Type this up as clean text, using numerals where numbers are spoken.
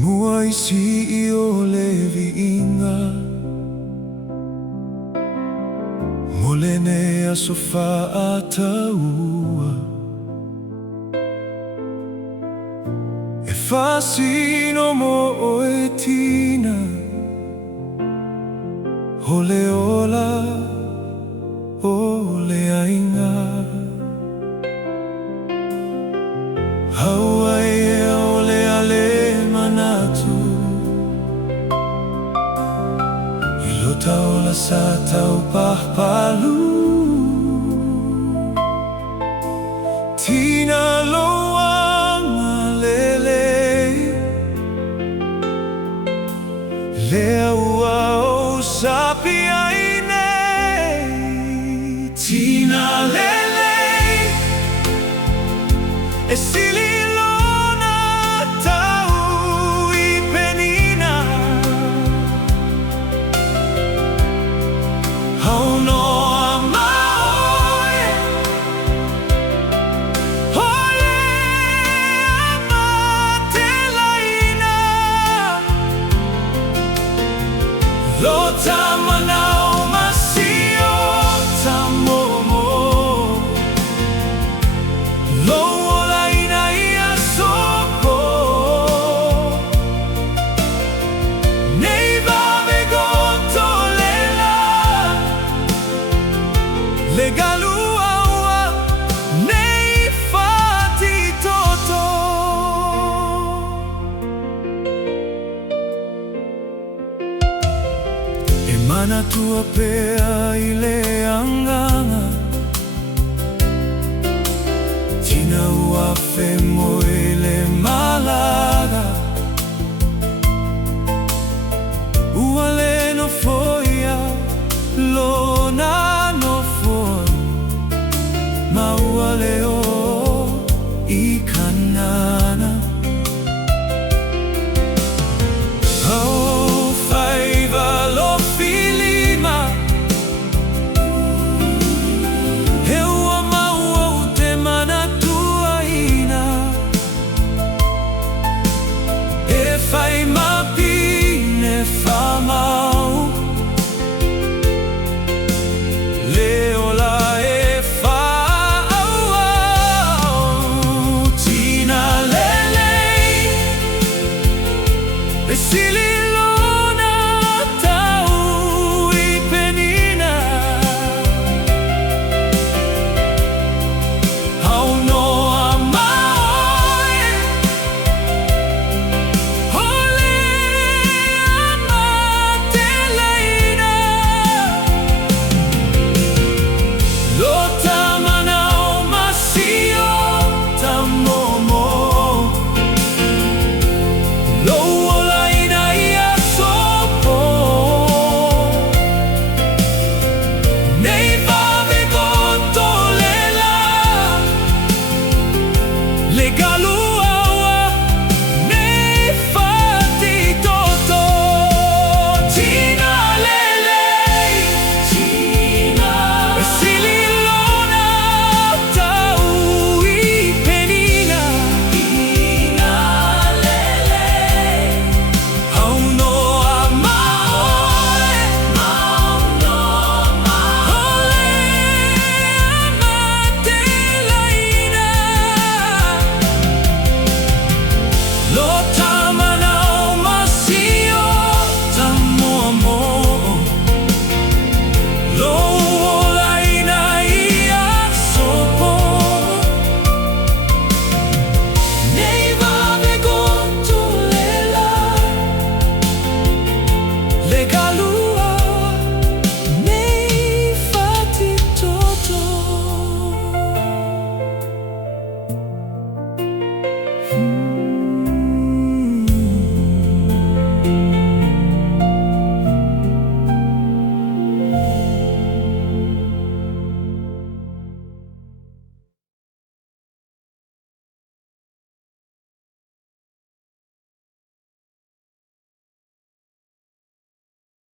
Mua isi I o le viinga Molene a sofa a taua E fasino mo o e tina O le ola o le ainga Hawaii e o le ale manatu I lota o la sa tau pahpalu Tina loanga lelei Lea ua o sapi ai nei Tina lelei E sili lona tau I penina Hau noa maoe Hole a matelaina Lota manao masio tamomo Le galua ua nei fati toto E mana tua pea I le anganga Tina ua fe moe le malaga Ua le no foia lona Maua leo I kanana Au faiva lo filima He ua maua o te mana tuaina E fai mapine whamau Leo la See